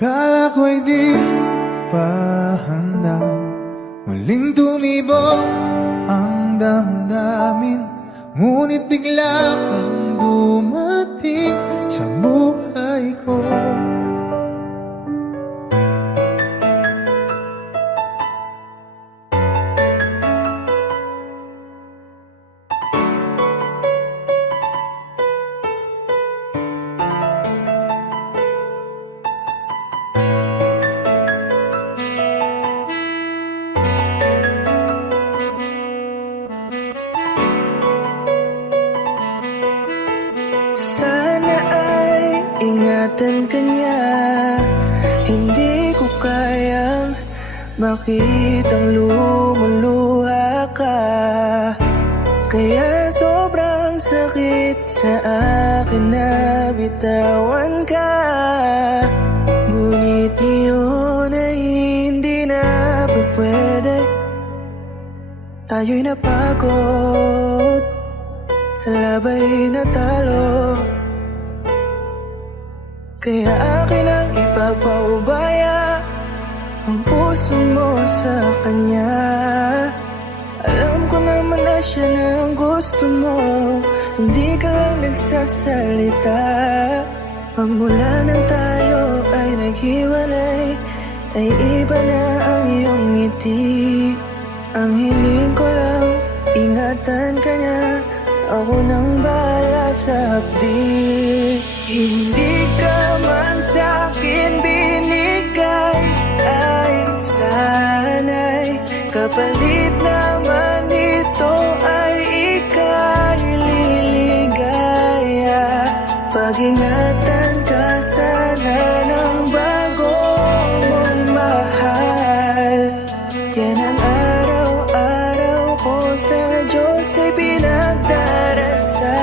Kala ko'y di pa handa, muling tumibok ang damdamin. Ngunit bigla kang dumating sa buhay ko. Sana ay ingatan ka niya. Hindi ko kayang makitang lumuluha ka. Kaya sobrang sakit sa akin na bitawan ka. Ngunit ngayon ay hindi na pwede. Tayo'y napagod, sa labay natalo. Kaya akin ang ipapaubaya ang puso mo sa kanya. Alam ko naman na siya na ang gusto mo, hindi ka lang nagsasalita. Pagmula na tayo ay naghiwalay, ay iba na ang iyong ngiti. Ang hiling ko lang, ingatan ka niya. Ako nang bahala sa hapdi. Hindi ka man sa'kin binigay, ay sana'y kapalit naman ito ay ika'y liligaya. Pag-ingatan ka sana ng bago mong mahal. Yan ang araw-araw ko sa Diyos ay pinagdarasal.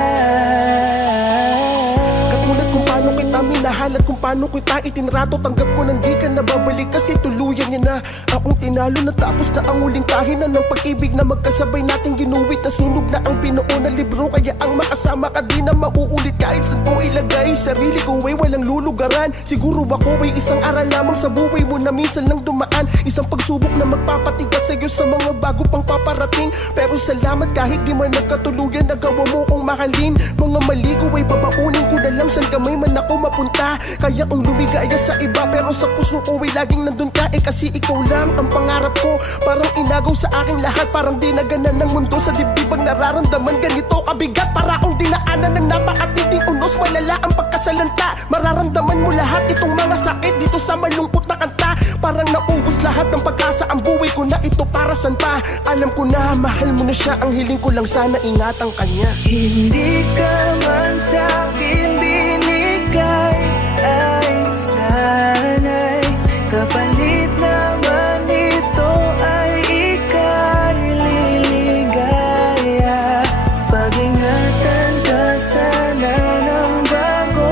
Katulad kung paano kita minahal at kung paano kita itinrato, tanggap ko nang di ka nababalik kasi tuluyan niya na akong tinalo. Natapos na ang huling kahinan ng pag-ibig na magkasabay nating ginuwit. Nasunog na ang binuo na libro, kaya ang makasama ka di na mauulit. Kahit saan ko ilagay sarili ko ay walang lulugaran. Siguro ako ay isang aral lamang sa buhay mo na minsan lang dumaan. Isang pagsubok na magpapatigas sa'yo sa mga bago pang paparating. Pero salamat kahit di man nagkatuluyan, nagawa mo kong mahalin. Mga mali ko ay babaunin ko na lang saan kamay man ako mapunta. Kaya kong lumigaya sa iba pero sa puso ko ay laging nandun ka. Kasi ikaw lang ang pangarap ko. Parang inagaw sa aking lahat, parang dinaganan ng mundo. Sa dibdib ang nararamdaman ganito kabigat. Para akong dinaanan ng napakatinding unos. Malala ang pagkasalanta, mararamdaman mo lahat itong mga sakit dito sa malungkot na kanta. Parang naubos lahat ng pag-asa, ang buhay ko na ito para saan pa. Alam ko na mahal mo na siya, ang hiling ko lang sana ingatan kanya. Hindi ka man sa'kin binigay, ay sana'y kapalit naman ito ay ika'y liligaya. Pag-ingatan ka sana ng bago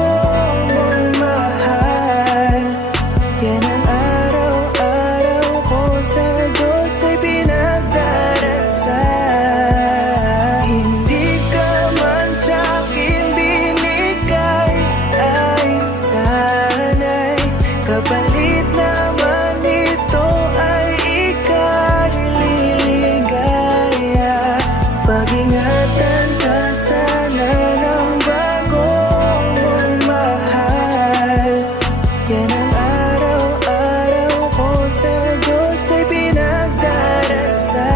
mong mahal. Yan ang araw-araw ko sa Diyos ay pinagdarasal. Hindi ka man sa'kin binigay, ay sana'y kapalit naman ito ay ika'y liligaya. Pag-ingatan ka sana ng bago mong mahal. Yan ang araw-araw ko sa Diyos ay pinagdarasal.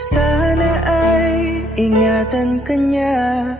Sana ay ingatan ka niya.